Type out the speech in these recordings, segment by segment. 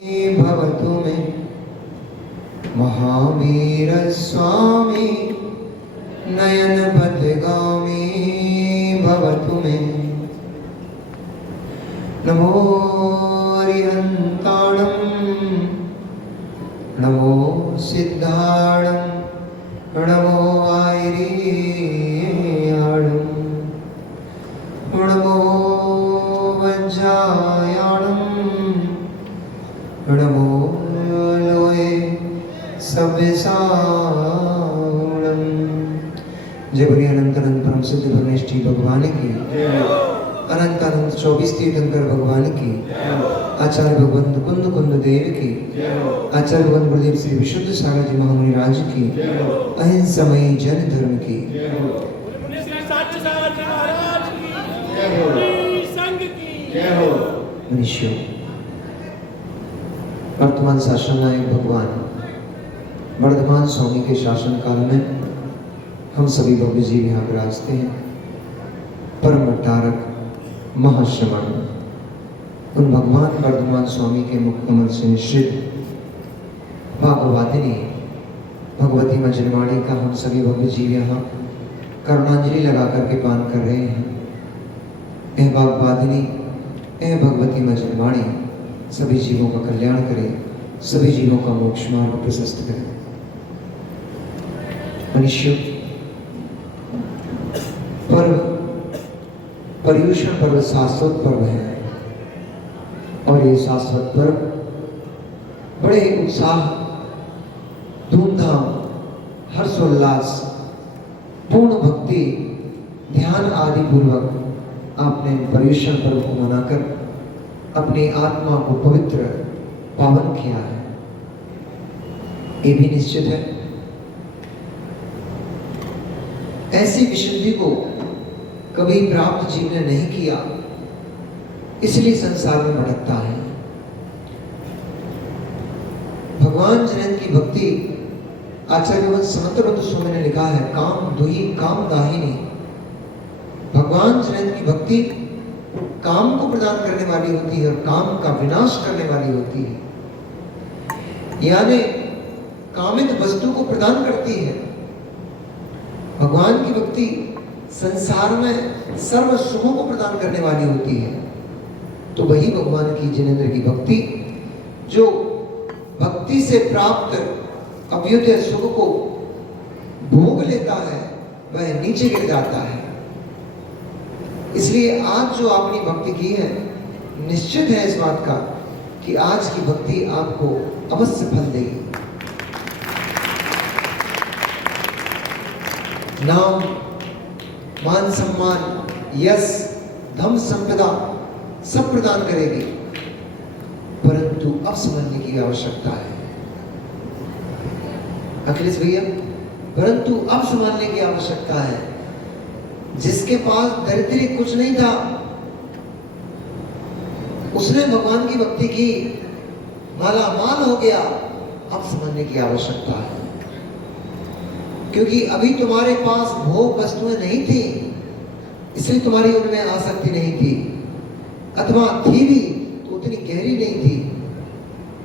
भवतु मे महावीर स्वामी नयन पथगामी भवतु मे। नमो अरिहन्ताणं नमो सिद्धाणं नमो वायरीयाणं नमो वज्रायाणं नमो लोये सव्यसाणं। जय बोलिए अनंत अनंत परम सिद्ध परमेष्ठी भगवान की, अनंत अनंत 24 तीर्थंकर भगवान की, आचार्य भगवंत कुंद कुंद देव की, आचार्य भगवंत गुरुदेव श्री विशुद्ध सागर जी महामुनि राज की, अहिंसामयी जन धर्म की, मनुष्यों। वर्तमान शासन नायक भगवान वर्धमान स्वामी के शासन काल में हम सभी भव्य जीव यहाँ विराजते हैं। परम भट्टारक महाश्रवण उन भगवान वर्धमान स्वामी के मुख कमल से निश्चित भागवतिनी भगवती मजनवाणी का हम सभी भव्य जीव यहाँ करुणांजलि लगा करके पान कर रहे हैं। यह भागवतिनी यह भगवती मजनवाणी सभी जीवों का कल्याण करे, सभी जीवों का मोक्ष मार्ग प्रशस्त करे। मनुष्य पर्व पर्युषण पर्व शाश्वत पर्व है और ये शाश्वत पर्व बड़े उत्साह, धूमधाम, हर्षोल्लास, पूर्ण भक्ति, ध्यान आदि पूर्वक आपने पर्युषण पर्व को मनाकर अपनी आत्मा को पवित्र पावन किया है। ये भी निश्चित है ऐसी विशुद्धि को कभी प्राप्त जीव ने नहीं किया, इसलिए संसार में भटकता है। भगवान जनन की भक्ति आचार्य समंतरवत स्वामी ने लिखा है, काम दुही काम दाहिनी। भगवान जनन की भक्ति काम को प्रदान करने वाली होती है और काम का विनाश करने वाली होती है, यानी कामित वस्तु को प्रदान करती है। भगवान की भक्ति संसार में सर्व सुखों को प्रदान करने वाली होती है। तो वही भगवान की जिनेंद्र की भक्ति जो भक्ति से प्राप्त अभ्युदय सुख को भोग लेता है वह नीचे गिर जाता है। इसलिए आज जो आपने भक्ति की है, निश्चित है इस बात का कि आज की भक्ति आपको अवश्य फल देगी। नाम, मान सम्मान, यश, धन संपदा सब प्रदान करेगी, परंतु अब समझने की आवश्यकता है अखिलेश भैया, परंतु अब समझने की आवश्यकता है। जिसके पास दरिद्री कुछ नहीं था उसने भगवान की भक्ति की, माला माल हो गया। अब समझने की आवश्यकता है, क्योंकि अभी तुम्हारे पास भोग वस्तुएं नहीं थी, इसलिए तुम्हारी उनमें आसक्ति नहीं थी, अथवा थी भी तो उतनी गहरी नहीं थी।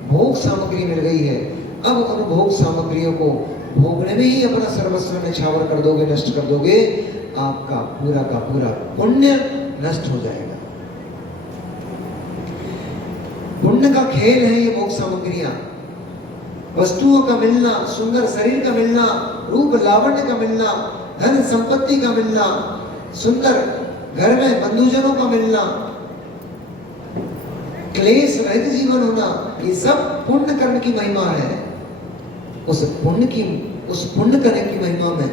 भोग सामग्री मिल गई है, अब उन भोग सामग्रियों को भोगने में ही अपना सर्वस्व निछावर कर दोगे, नष्ट कर दोगे, आपका पूरा का पूरा पुण्य नष्ट हो जाएगा। पुण्य का खेल है ये भोग सामग्रियां, वस्तुओं का मिलना, सुंदर शरीर का मिलना, रूप लावण्य का मिलना, धन संपत्ति का मिलना, सुंदर घर में बंधुजनों का मिलना, क्लेश रहित जीवन होना, ये सब पुण्य कर्म की महिमा है। उस पुण्य करने की महिमा में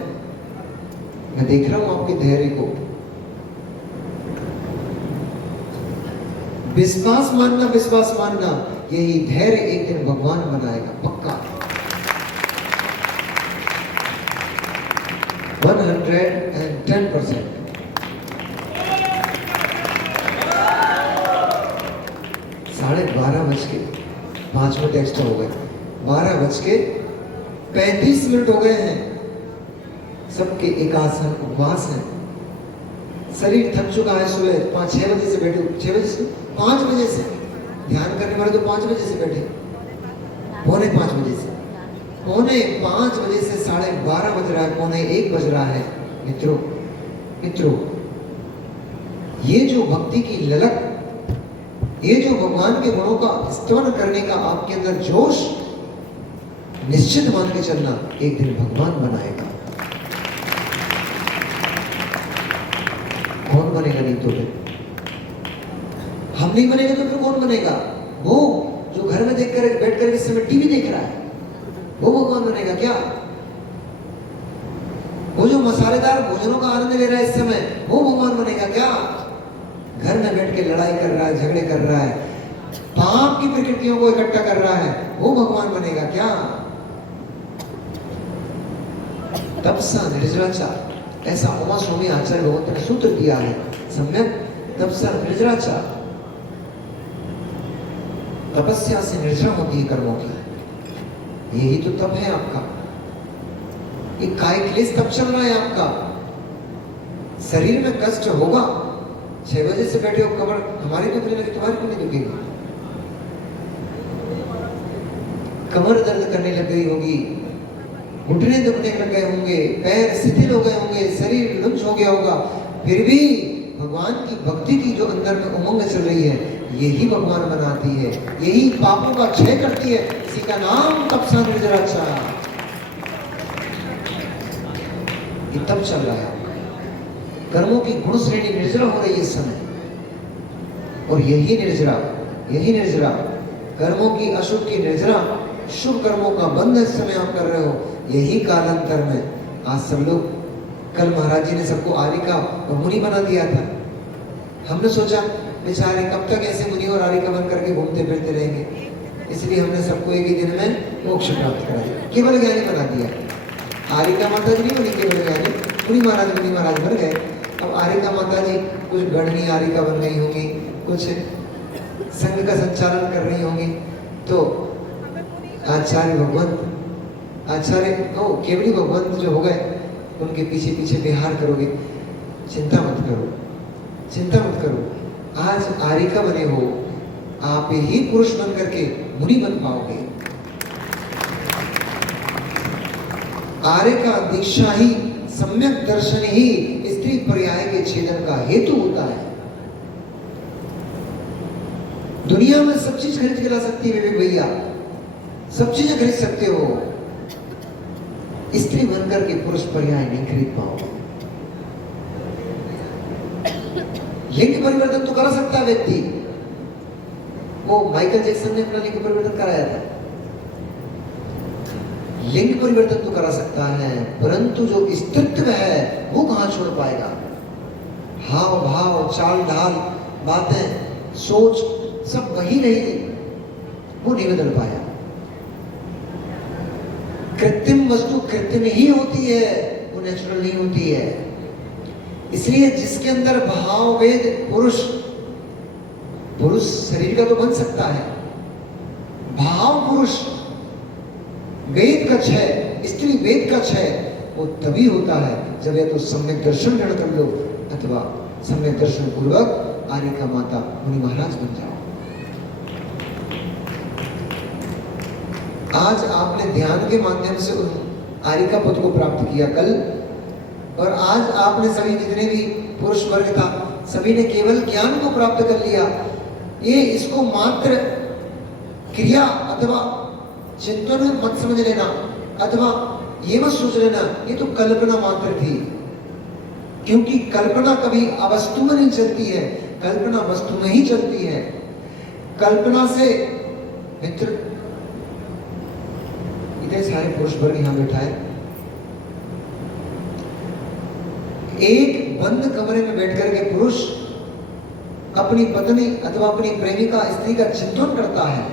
मैं देख रहा हूं आपके धैर्य को। विश्वास मानना, यही धैर्य एक दिन भगवान बनाएगा, पक्का। 110%। 12:05 एक्स्ट्रा हो गए, 12:35 हो गए हैं। सबके एकासन उपवास है, शरीर थक चुका है। सुबह 5-6 बजे से बैठे, 6 बजे से 5 बजे से ध्यान करने वाले तो 5 बजे से बैठे, पौने 5 बजे से, पौने 5 बजे से 12:30 बज रहा है, पौने 1 बज रहा है। मित्रों, ये जो भक्ति की ललक, ये जो भगवान के गुणों का स्तवन करने का आपके अंदर जोश, निश्चित मान के चलना एक दिन भगवान बनाएगा। कौन बनेगा? नहीं तो फिर हम नहीं बनेगा तो फिर कौन बनेगा? वो जो घर में बैठ कर इस समय टीवी देख रहा है, वो भगवान बनेगा क्या? वो जो मसालेदार भोजनों का आनंद ले रहा है इस समय, वो भगवान बनेगा क्या? घर में बैठ के लड़ाई कर रहा है, झगड़े कर रहा है, पाप की प्रकृतियों को इकट्ठा कर रहा है, वो भगवान बनेगा क्या? तपसा निर्जराचार, ऐसा उमा स्वामी आचार्य भगवंत ने सूत्र दिया है, सम्यक तपसा निर्जराचार। तपस्या से निर्जरा होती है कर्मों की, यही तो तप है आपका। एक कायिक क्लेश तप चल रहा है आपका, शरीर में कष्ट होगा। 6 बजे से बैठे हो, कमर हमारी दुखने लगी, तुम्हारी क्यों नहीं दुखेगी? कमर दर्द करने लग गई होगी, घुटने दुखने लग गए होंगे, पैर शिथिल हो गए होंगे, शरीर लुप्त हो गया होगा, फिर भी भगवान की भक्ति की जो अंदर में उमंग चल रही है, यही भगवान बनाती है, यही पापों का क्षय करती है। इसी का नाम तपसा निर्जराचार। ये तप चल रहा है, कर्मों की गुण श्रेणी निर्जरा हो रही है इस समय, और यही निर्जरा कर्मों की अशुभ की निर्जरा, शुभ कर्मों का बंध इस समय आप कर रहे हो। यही कालांतर में आज सब लोग, कल महाराज जी ने सबको आर्यिका और मुनि बना दिया था। हमने सोचा बेचारे कब तक ऐसे मुनि और आर्यिका बन करके घूमते फिरते रहेंगे, इसलिए हमने सबको एक ही दिन में मोक्ष प्राप्त करा दिया, केवल ज्ञानी बना दिया। आर्यिका माता जी नहीं बनी केवल ज्ञानी, मुनि महाराज बन गए। अब आर्यिका माता जी कुछ गणनी आर्यिका बन गई होंगी, कुछ संघ का संचालन कर रही होंगी, तो आचार्य केवली भगवंत जो हो गए, उनके पीछे पीछे विहार करोगे। चिंता मत करो, आज आर्यिका बने हो, आप ही पुरुष बन करके मुनि बन पाओगे। आर्यिका दीक्षा ही, सम्यक दर्शन ही स्त्री पर्याय के छेदन का हेतु होता है। दुनिया में सब चीज खरीद के ला सकती है भैया, सब चीजें खरीद सकते हो, स्त्री बनकर के पुरुष पर्याय नहीं खरीद पाओगे। लिंग परिवर्तन तो कर सकता है व्यक्ति, वो माइकल जैक्सन ने अपना लिंग परिवर्तन कराया था। लिंग परिवर्तन तो करा सकता है, परंतु जो स्त्रीत्व है वो कहां छोड़ पाएगा? हाव भाव, चाल ढाल, बातें, सोच सब वही नहीं, वो नहीं बदल पाया। कृत्रिम वस्तु कृत्रिम ही होती है, वो नेचुरल नहीं होती है। इसलिए जिसके अंदर भाव वेद, पुरुष शरीर का तो बन सकता है, भाव पुरुष वेद का क्षय, स्त्री वेद का क्षय, वो तभी होता है जब या तो सम्यक दर्शन ग्रहण कर लो, अथवा सम्यक दर्शन पूर्वक आर्यिका माता मुनि महाराज बन जाओ। आज आपने ध्यान के माध्यम से आर्यिका पद को प्राप्त किया कल, और आज आपने सभी जितने भी पुरुष वर्ग था, सभी ने केवल ज्ञान को प्राप्त कर लिया। ये इसको मात्र क्रिया अथवा चिंतन मत समझ लेना, अथवा ये मत सोच लेना ये तो कल्पना मात्र थी, क्योंकि कल्पना कभी अवस्तु में नहीं चलती है, कल्पना वस्तु में ही चलती है। कल्पना से मित्र, इतने सारे पुरुष वर्ग यहां बैठा है, एक बंद कमरे में बैठ करके पुरुष अपनी पत्नी अथवा अपनी प्रेमिका स्त्री का चिंतन करता है,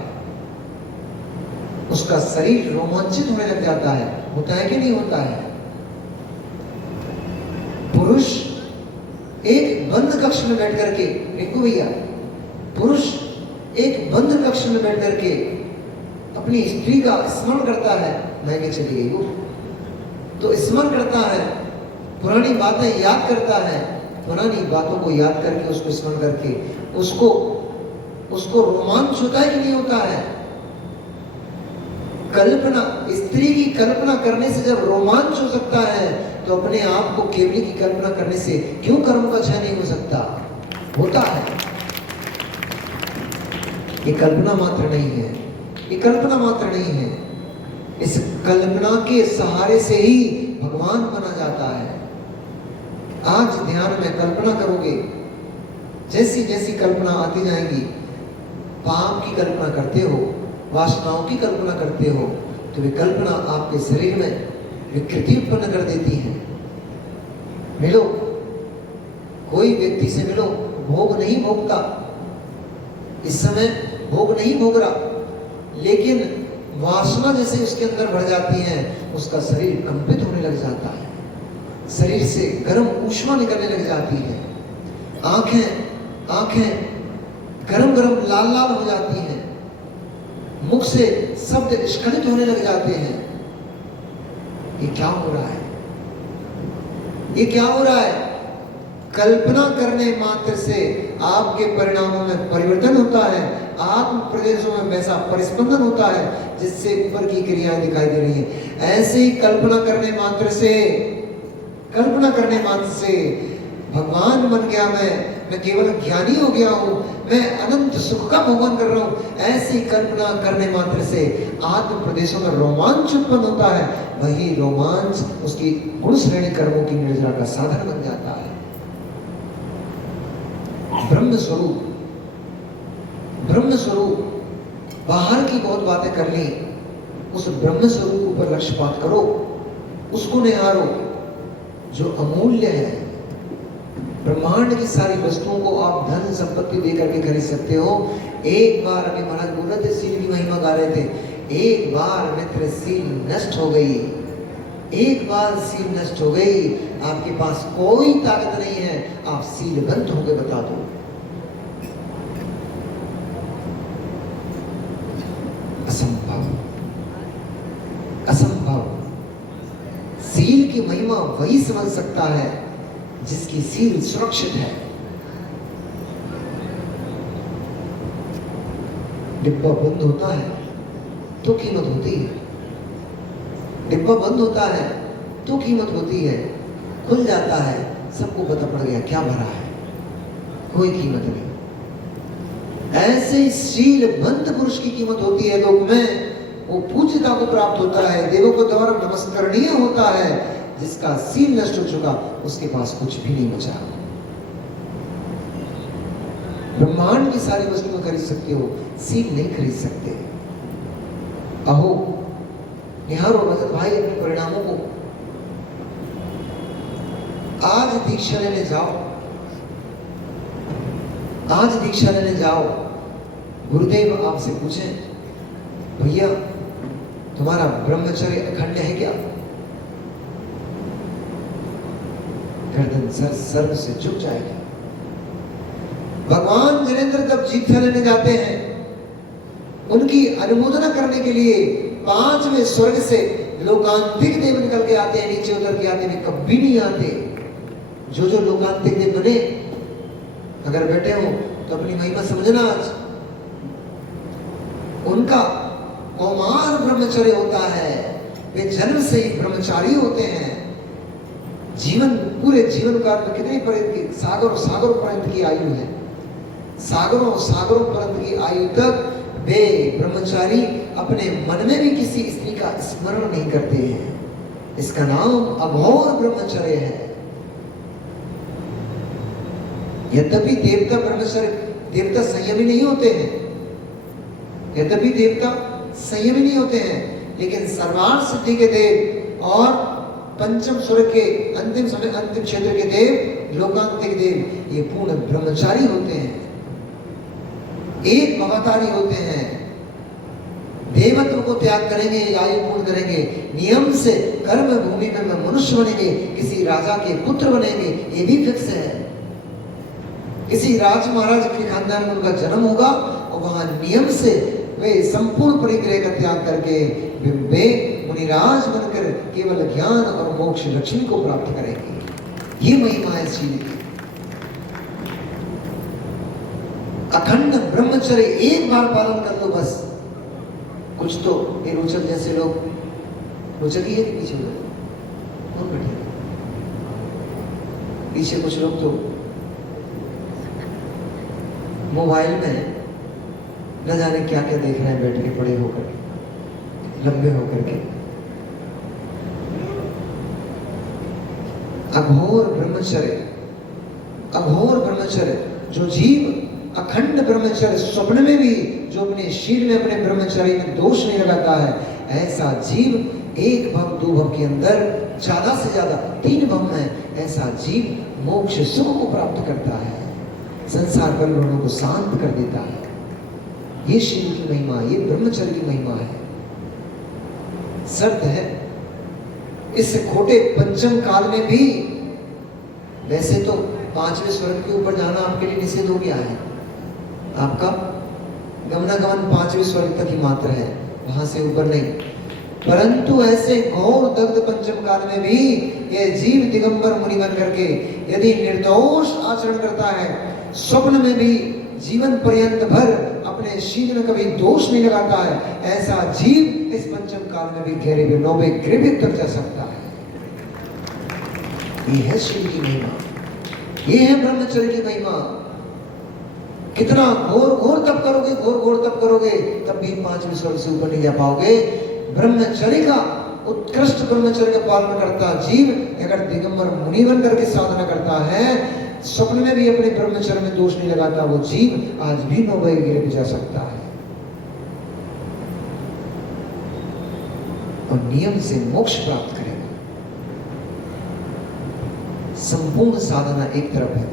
उसका शरीर रोमांचित होने लग जाता है, होता है कि नहीं होता है? पुरुष एक बंद कक्ष में बैठ करके, देखो भैया, पुरुष एक बंद कक्ष में बैठ करके अपनी स्त्री का स्मरण करता है, महंगे चली गई वो, तो स्मरण करता है, पुरानी बातें याद करता है, पुरानी बातों को याद करके उसको स्मरण करके उसको उसको रोमांच होता है कि नहीं होता है? कल्पना, स्त्री की कल्पना करने से जब रोमांच हो सकता है, तो अपने आप को केवली की कल्पना करने से क्यों कर्म का क्षय नहीं हो सकता? होता है। ये कल्पना मात्र नहीं है, ये कल्पना मात्र नहीं है। इस कल्पना के सहारे से ही भगवान बना जाता है। आज ध्यान में कल्पना करोगे, जैसी जैसी कल्पना आती जाएगी, पाप की कल्पना करते हो, वासनाओं की कल्पना करते हो, तो वे कल्पना आपके शरीर में विकृति उत्पन्न कर देती है। मिलो, कोई व्यक्ति से मिलो, भोग नहीं भोगता, इस समय भोग नहीं भोग रहा, लेकिन वासना जैसे उसके अंदर बढ़ जाती है, उसका शरीर कंपित होने लग जाता है, शरीर से गर्म ऊष्मा निकलने लग जाती है, आंखें गरम गरम लाल लाल हो जाती हैं, मुख से शब्द स्खलित होने लग जाते हैं। ये क्या हो रहा है? ये क्या हो रहा है? कल्पना करने मात्र से आपके परिणामों में परिवर्तन होता है, आत्म प्रदेशों में वैसा परिस्पंदन होता है जिससे ऊपर की क्रियाएं दिखाई दे रही हैं। ऐसे ही कल्पना करने मात्र से भगवान बन गया, मैं केवल ज्ञानी हो गया हूं, मैं अनंत सुख का भोगन कर रहा हूं। ऐसी कल्पना करने मात्र से आत्म प्रदेशों में रोमांच उत्पन्न होता है। वही रोमांच उसकी गुण श्रेणी कर्मों की निर्जरा का साधन बन जाता है। ब्रह्म स्वरूप बाहर की बहुत बातें कर ली, उस ब्रह्म स्वरूप पर लक्ष्यपात करो, उसको निहारो जो अमूल्य है। ब्रह्मांड की सारी वस्तुओं को आप धन संपत्ति देकर के खरीद सकते हो। एक बार अभी महाराज बोल रहे थे, सील की महिमा गा रहे थे, एक बार मित्र सील नष्ट हो गई, एक बार सील नष्ट हो गई, आपके पास कोई ताकत नहीं है, आप सीलबंद हो गए। बता दो, असंभव। सील की महिमा वही समझ सकता है जिसकी सील सुरक्षित है। डिब्बा बंद होता है तो कीमत होती है, डिब्बा बंद होता है तो कीमत होती है, खुल जाता है सबको पता पड़ गया क्या भरा है, कोई कीमत नहीं। ऐसे ही सीलबंद पुरुष की कीमत होती है लोक में, वो पूज्यता को प्राप्त होता है, देवों को द्वारा नमस्करणीय होता है। जिसका सील नष्ट हो चुका, उसके पास कुछ भी नहीं बचा। ब्रह्मांड की सारी वस्तुएं खरीद सकते हो, सील नहीं खरीद सकते। अहो, निहारो रजत भाई अपने परिणामों को। आज दीक्षा लेने जाओ, आज दीक्षा लेने जाओ, गुरुदेव आपसे पूछें, भैया तुम्हारा ब्रह्मचर्य अखंड है क्या? गर्दन सर्व से झुक जाएगी। भगवान जिनेंद्र जब दीक्षा लेने जाते हैं, उनकी अनुमोदना करने के लिए 5वें स्वर्ग से लोकांतिक देव निकल के आते हैं, नीचे उतर के आते हैं, कभी नहीं आते। जो लोकांतिक देव बने, अगर बैठे हो तो अपनी महिमा समझना। आज उनका कौमार ब्रह्मचर्य होता है, वे जन्म से ही ब्रह्मचारी होते हैं। जीवन, पूरे जीवन काल में कितनी पर्यंत की, सागरों पर्यंत की आयु है, सागरों पर्यंत की आयु तक वे ब्रह्मचारी अपने मन में भी किसी स्त्री का स्मरण नहीं करते हैं। इसका नाम अघोर ब्रह्मचर्य है। यद्यपि देवता ब्रह्मचर्य, देवता संयमी नहीं होते हैं, यद्यपि देवता संयमी नहीं होते हैं, लेकिन सर्वार्थ सिद्धि के देव और पंचम स्वर्ग के अंतिम क्षेत्र के देव, लोकांतिक देव, ये पूर्ण ब्रह्मचारी होते हैं, एक अवतारी होते हैं। देवत्व को त्याग करेंगे, आयु पूर्ण करेंगे, नियम से कर्म भूमि में मनुष्य बनेंगे, किसी राजा के पुत्र बनेंगे, ये भी फिक्स है। किसी राज महाराज के खानदान में उनका जन्म होगा और वहां नियम से वे संपूर्ण परिग्रह का त्याग करके वे मुनिराज बनकर केवल ज्ञान और मोक्ष लक्ष्मी को प्राप्त करेंगे। ये महिमा है शील की। अखंड ब्रह्मचर्य एक बार पालन कर लो बस। कुछ तो ये रोचक जैसे लोग, रोचक ही है कि पीछे कौन बैठे पीछे, कुछ लोग तो मोबाइल में न जाने क्या क्या देख रहे हैं बैठ के, पड़े होकर, लंबे होकर के। अघोर ब्रह्मचर्य, अघोर ब्रह्मचर्य, जो जीव अखंड ब्रह्मचर्य, स्वप्न में भी जो अपने शील में, अपने ब्रह्मचर्य में दोष नहीं लगाता है, ऐसा जीव एक भव दो भव के अंदर, ज्यादा से ज्यादा 3 भव में ऐसा जीव मोक्ष सुख को प्राप्त करता है, संसार परिवर्तनों को शांत कर देता है। ये शील की महिमा, ये ब्रह्मचर्य की महिमा है। शर्त है, इस खोटे पंचम काल में भी, वैसे तो 5वें स्वर्ग के ऊपर जाना आपके लिए निषेध हो गया है, आपका गमनागमन 5वें स्वर्ग तक ही मात्र है, वहां से ऊपर नहीं। परंतु ऐसे घोर दग्ध पंचम काल में भी ये जीव दिगंबर मुनि बन करके यदि निर्दोष आचरण करता है, स्वप्न में भी जीवन पर्यंत भर अपने शील में कभी दोष नहीं लगाता है, ऐसा जीव इस पंचम काल में भी गहरे में 9वें गृह तक जा सकता है। ये है शील की महिमा, ये है ब्रह्मचर्य की महिमा। कितना घोर घोर तप करोगे, घोर घोर तप करोगे, तब भी 5वें स्वर्ग से ऊपर नहीं जा पाओगे। ब्रह्मचर्य का, उत्कृष्ट ब्रह्मचर्य का पालन करता जीव अगर दिगंबर मुनि बन करके साधना करता है, स्वप्न में भी अपने ब्रह्मचर्य में दोष नहीं लगाता, वो जीव आज भी 9वें गिरे पे जा सकता है और नियम से मोक्ष प्राप्त करेगा। संपूर्ण साधना एक तरफ है,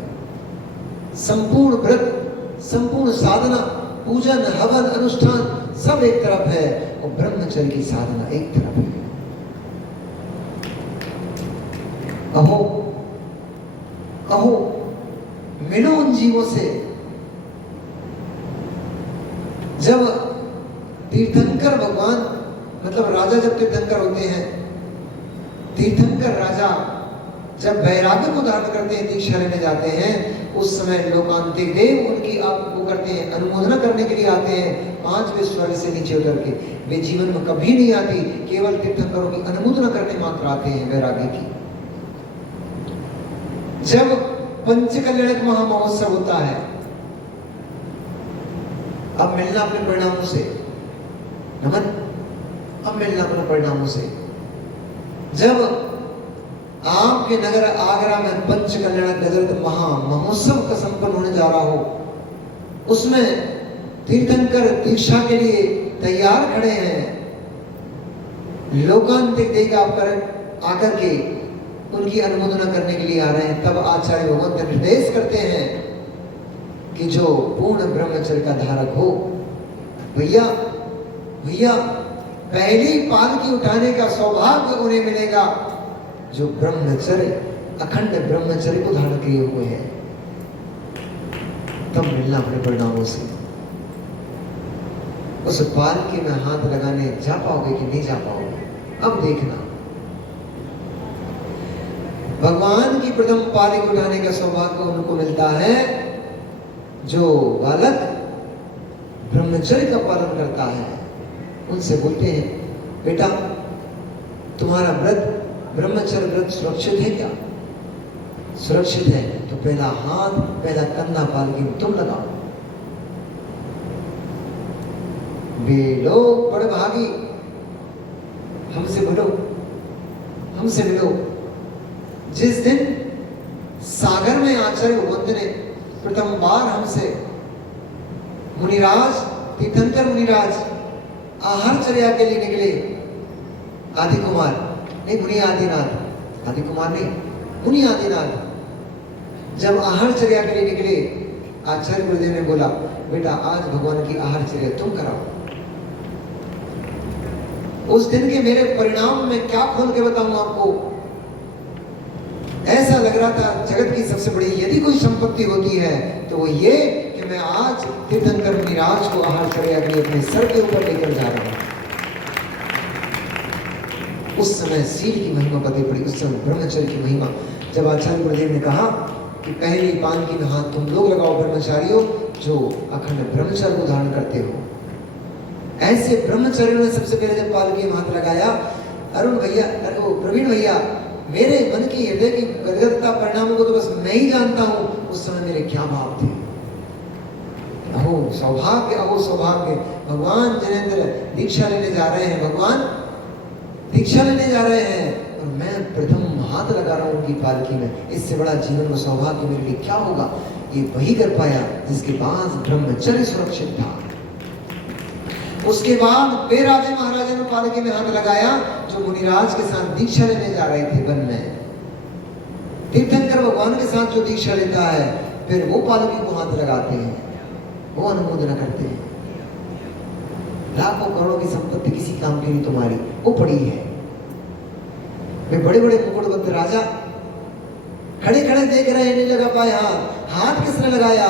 संपूर्ण व्रत, संपूर्ण साधना, पूजन, हवन, अनुष्ठान सब एक तरफ है और ब्रह्मचर्य की साधना एक तरफ है। अहो अहो मिलो उन जीवों से। जब तीर्थंकर भगवान, मतलब राजा जब तीर्थंकर होते हैं, तीर्थंकर राजा जब वैराग्य को धारण करते हैं, दीक्षा लेने जाते हैं, उस समय लोकांतिक देव उनकी आपको करते हैं, अनुमोदना करने के लिए आते हैं 5वें स्वर्ग से नीचे उतर के। वे जीवन में कभी नहीं आती, केवल तीर्थंकरों की अनुमोदना करने मात्र आते हैं वैराग्य की। जब पंचकल्याणक महामहोत्सव होता है, अब मिलना अपने परिणामों से, नमन, अब मिलना अपने परिणामों से। जब आपके नगर आगरा में पंचकल्याणक गजरत महामहोत्सव का संपन्न होने जा रहा हो, उसमें तीर्थंकर दीक्षा के लिए तैयार खड़े हैं, लोकांतिक देगा आकर के उनकी अनुमोदना करने के लिए आ रहे हैं, तब आचार्य भगवंत निर्देश करते हैं कि जो पूर्ण ब्रह्मचर्य का धारक हो, भैया भैया पहली पालकी उठाने का सौभाग्य उन्हें मिलेगा जो ब्रह्मचर्य, अखंड ब्रह्मचर्य को धारण किए हुए हैं। तब मिलना अपने परिणामों से। उस पालकी में हाथ लगाने जा पाओगे कि नहीं जा पाओगे, अब देखना। भगवान की प्रथम पालकी उठाने का सौभाग्य उनको मिलता है जो बालक ब्रह्मचर्य का पालन करता है। उनसे बोलते हैं, बेटा तुम्हारा व्रत, ब्रह्मचर्य व्रत सुरक्षित है क्या? सुरक्षित है तो पहला हाथ, पहला कंधा पालकी में तुम लगाओ। बेलो बड़ भागी, हमसे मिलो, हमसे मिलो। जिस दिन सागर में आचार्य भगवंत ने प्रथम बार हमसे, मुनिराज, तीर्थंकर मुनिराज आहारचर्या के लिए निकले, आदि कुमार नहीं, मुनि आदिनाथ, आदि कुमार नहीं, मुनि आदिनाथ जब आहारचर्या के लिए निकले, आचार्य गुरुदेव ने बोला, बेटा आज भगवान की आहारचर्या तुम कराओ। उस दिन के मेरे परिणाम में क्या खोल के बताऊं आपको। ऐसा लग रहा था जगत की सबसे बड़ी यदि कोई संपत्ति होती है तो वो ये कि मैं आज तीर्थंकर मुनिराज को आहारचर्या के लिए अपने सर के ऊपर लेकर जा रहा हूं। उस समय सील की महिमा पता पड़ी, उस समय ब्रह्मचर्य की महिमा। जब आचार्य गुरुदेव ने कहा कि पहली पालकी में हाथ तुम लोग लगाओ ब्रह्मचारियों, जो अखंड ब्रह्मचर्य को धारण करते हो। ऐसे ब्रह्मचर्य ने सबसे पहले जब पालकी में हाथ लगाया, अरुण भैया, प्रवीण भैया, मेरे मन की हृदय की गदगदता परिणामों को तो बस मैं ही जानता हूं, उस समय मेरे क्या भाव थे। अहो सौभाग्य, अहो सौभाग्य। भगवान जिनेंद्र दीक्षा लेने जा रहे हैं, भगवान दीक्षा लेने जा रहे हैं और मैं प्रथम हाथ लगा रहा हूं उनकी पालकी में। इससे बड़ा जीवन में सौभाग्य मेरे लिए क्या होगा। ये वही कर पाया जिसके पास ब्रह्मचर्य सुरक्षित था। उसके बाद वे राजे महाराजे ने पालकी में हाथ लगाया जो मुनिराज के साथ दीक्षा लेने जा रहे थे वन में। तीर्थंकर भगवान के साथ जो दीक्षा लेता है, फिर वो पालकी को हाथ लगाते हैं, वो अनुमोदन करते हैं। लाखों करोड़ों की संपत्ति किसी काम की नहीं तुम्हारी, वो पड़ी है। वे बड़े बड़े मुकुटबद्ध राजा खड़े खड़े देख रहे हैं, नहीं लगा पाए हाथ। हाथ किसने लगाया?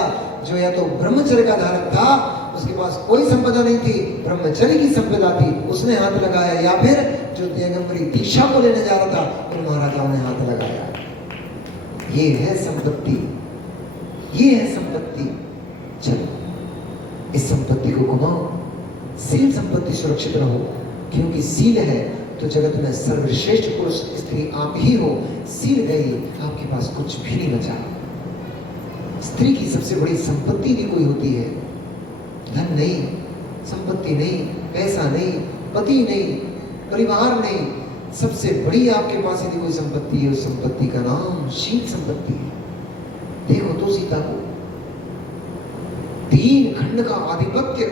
जो या तो ब्रह्मचर्य का धारक था, उसके पास कोई संपदा नहीं थी, ब्रह्मचर्य की संपदा थी, उसने हाथ लगाया, या फिर जो दिगंबरी दीक्षा को लेने जा रहा था उन महाराजाओं ने हाथ लगाया। ये है संपत्ति, ये है संपत्ति। चलो इस संपत्ति को घुमाओ, सील संपत्ति सुरक्षित रहो, क्योंकि सील है तो जगत में सर्वश्रेष्ठ पुरुष स्त्री आप ही हो। सील गई, आपके पास कुछ भी नहीं बचा। स्त्री की सबसे बड़ी संपत्ति भी कोई होती है, धन नहीं, संपत्ति नहीं, पैसा नहीं, पति नहीं, परिवार नहीं, सबसे बड़ी आपके पास यदि कोई संपत्ति है, उस संपत्ति का नाम शील संपत्ति है। देखो तो सीता को 3 खंड का आधिपत्य,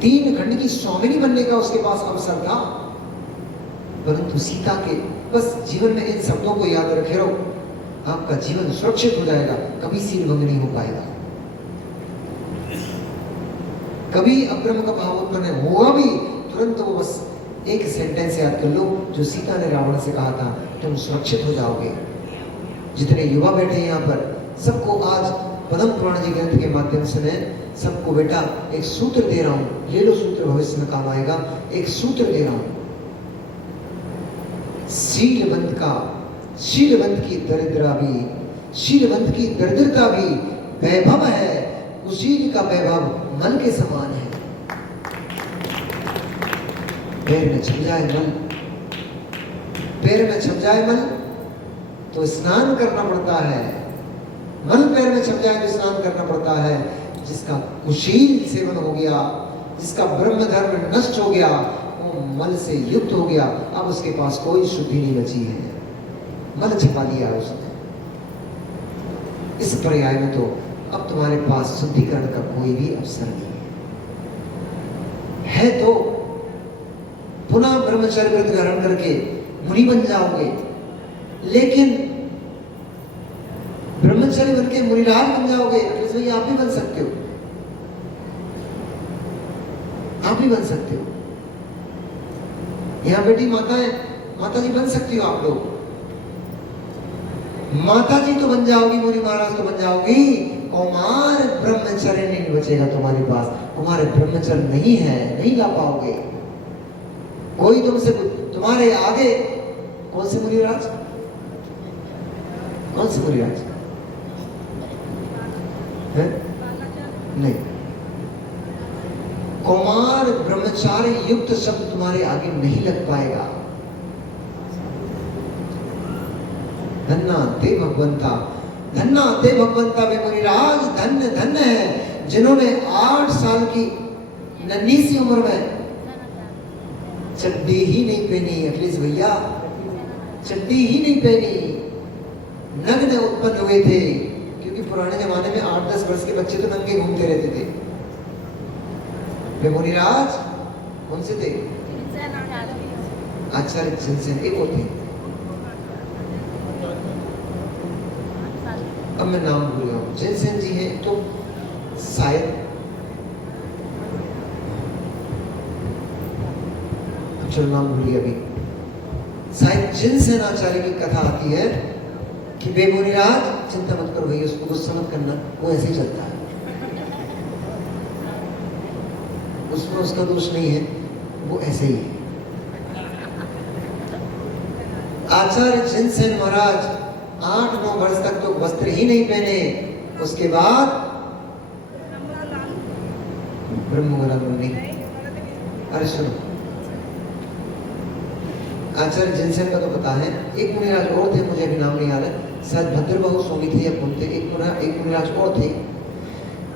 3 खंड की स्वामिनी बनने का उसके पास अवसर था, परंतु सीता के बस जीवन में इन शब्दों को याद रखे रहो, आपका जीवन सुरक्षित हो जाएगा, कभी सील भंग नहीं हो पाएगा, कभी अब्रह्म का भाव उत्पन्न होगा भी तुरंत वो बस एक सेंटेंस याद कर लो जो सीता ने रावण से कहा था, तुम सुरक्षित हो जाओगे। जितने युवा बैठे हैं यहाँ पर, सबको आज पद्म पुराण जी ग्रंथ के माध्यम से मैं सबको बेटा एक सूत्र दे रहा हूं, ले लो सूत्र, भविष्य में काम आएगा। एक सूत्र दे रहा हूं, शीलवंत की दरिद्रता भी, शीलवंत की दरिद्रता भी वैभव है, कुशील का वैभव मल के समान है। पैर में छप जाए मल, पैर में छप जाए मल तो स्नान करना पड़ता है, मल पैर में छप जाए तो स्नान करना पड़ता है। जिसका कुशील सेवन हो गया, जिसका ब्रह्म धर्म नष्ट हो गया, वो मल से युक्त हो गया, अब उसके पास कोई शुद्धि नहीं बची है, मल छपा लिया उसने। इस पर्याय में तो अब तुम्हारे पास शुद्धिकरण का कोई भी अवसर नहीं है तो पुनः ब्रह्मचर्य व्रत धारण करके मुनि बन जाओगे, लेकिन ब्रह्मचर्य बन के मुनिराज बन जाओगे, तो आप भी बन सकते हो, आप भी बन सकते हो। यहाँ बेटी माता है, माता जी बन सकती हो आप लोग, माता जी तो बन जाओगी, मुनि महाराज तो बन जाओगी, कुमार ब्रह्मचर्य नहीं बचेगा तुम्हारे पास, तुम्हारे ब्रह्मचर्य नहीं है, नहीं ला पाओगे। कोई तुमसे, तुम्हारे आगे कौन से मुनिराज, कौन से मुनिराज है? नहीं, कुमार ब्रह्मचार्य युक्त शब्द तुम्हारे आगे नहीं लग पाएगा। धन्ना ते भगवंता, धन्ना ते भगवंता वे मुनिराज धन्य धन्य है जिन्होंने 8 साल की नन्ही सी उम्र में चड्डी ही नहीं पहनी। अखिलेश भैया चड्डी ही नहीं पहनी, नग्न उत्पन्न हुए थे, क्योंकि पुराने जमाने में 8-10 वर्ष के बच्चे तो नंगे घूमते रहते थे। वे मुनिराज कौन से थे? आचार्य जिनसेन, एक और थे, अब मैं नाम भूल गया हूं, जिनसेन जी हैं तो शायद, चलो नाम भूल गया अभी, शायद जिनसेन आचार्य की कथा आती है कि वे मुनिराज चिंता मत करो भैया, उसको गुस्सा मत करना, वो ऐसे ही चलता है, उसमें उसका दोष नहीं है, वो ऐसे ही है। आचार्य जिनसेन महाराज 8-9 वर्ष तक तो वस्त्र ही नहीं पहने, उसके बाद ब्रह्मगला मुनि। अरे सुनो, आचार्य जिनसेन का तो पता है, एक मुनिराज और थे, मुझे अभी नाम नहीं आ रहा, शायद भद्रबाहु स्वामी थे या कौन थे, एक मुनिराज और थे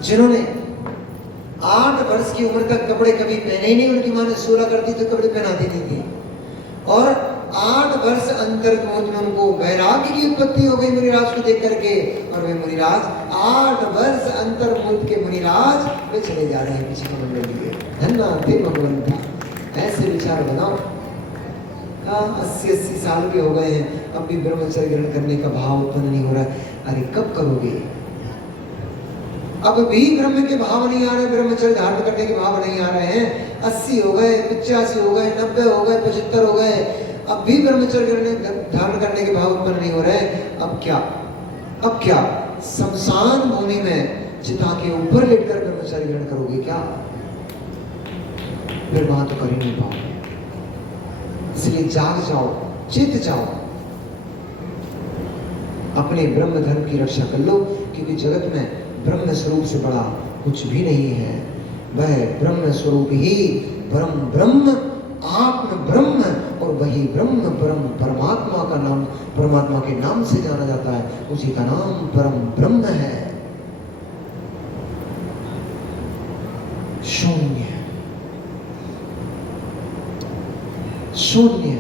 जिन्होंने 8 वर्ष की उम्र तक कपड़े कभी पहने ही नहीं। उनकी माँ ने 16 कर दी तो कपड़े पहनाती नहीं थी, और 8 वर्ष अंतर्मुख में उनको वैराग्य की उत्पत्ति हो गई मुनिराज को देख करके, और वे मुनिराज 8 वर्ष अंतर्मुख के मुनिराज वे चले जा रहे हैं पीछे के मंडल लिए। धन्यवाद भगवंता, ऐसे विचार बनाओ। 80 साल के हो गए हैं, अब भी ब्रह्मचर्य ग्रहण करने का भाव उत्पन्न नहीं हो रहा है। अरे कब करोगे? अब भी ब्रह्म के भाव नहीं आ रहे, ब्रह्मचर्य धारण करने के भाव नहीं आ रहे हैं। 80 हो गए, 85 हो गए, 90 हो गए, 75 हो गए, अब भी ब्रह्मचर्य धारण करने के भाव उत्पन्न नहीं हो रहे। अब क्या? अब क्या शमशान भूमि में चिता के ऊपर लेटकर ब्रह्मचर्य ग्रहण करोगे क्या? फिर वहां तो कर ही नहीं पाओगे। इसलिए जाग जाओ, चेत जाओ, अपने ब्रह्म धर्म की रक्षा कर लो, क्योंकि जगत में ब्रह्म स्वरूप से बड़ा कुछ भी नहीं है। वह ब्रह्म स्वरूप ही परम ब्रह्म, आत्म ब्रह्म, और वही ब्रह्म परम परमात्मा का नाम, परमात्मा के नाम से जाना जाता है, उसी का नाम परम ब्रह्म है। शून्य, शून्य,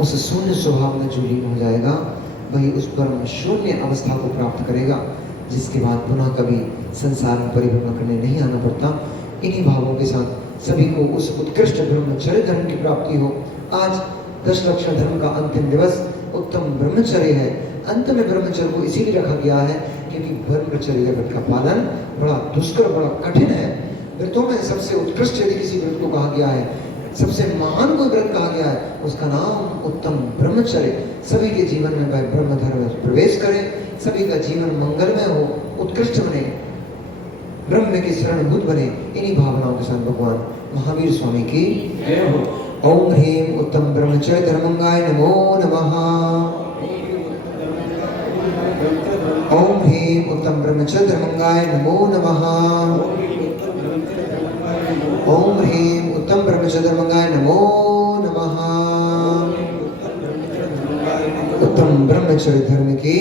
उस शून्य स्वभाव में जो लीन हो जाएगा वही उस परम शून्य अवस्था को प्राप्त करेगा, जिसके बाद पुनः कभी संसार में परिभ्रमण करने नहीं आना पड़ता। इन्हीं भावों के साथ सभी को उस उत्कृष्ट ब्रह्मचर्य धर्म की प्राप्ति हो। आज 10 लक्षण धर्म का अंतिम दिवस उत्तम ब्रह्मचर्य है। अंत में ब्रह्मचर्य को इसीलिए रखा गया है क्योंकि ब्रह्मचर्य व्रत का पालन बड़ा दुष्कर, बड़ा कठिन है। व्रतों में सबसे उत्कृष्ट यदि किसी व्रत को कहा गया है, सबसे महान कोई व्रत कहा गया है, उसका नाम उत्तम ब्रह्मचर्य। सभी के जीवन में वह ब्रह्म धर्म प्रवेश करे, सभी का जीवन मंगलमय हो, उत्कृष्ट बने, ब्रह्म के शरणभूत बने। इन्हीं भावनाओं के साथ भगवान महावीर स्वामी की जय हो। ओम ह्रीम उत्तम ब्रह्मचर्य धर्मंगाय नमो नमः। ओम ह्रीम उत्तम ब्रह्मचर्य धर्मंगाय नमो नमः। ओम ह्रीम उत्तम ब्रह्मचर्य धर्मंगाय नमो नमः। उत्तम ब्रह्मचर्य धर्म की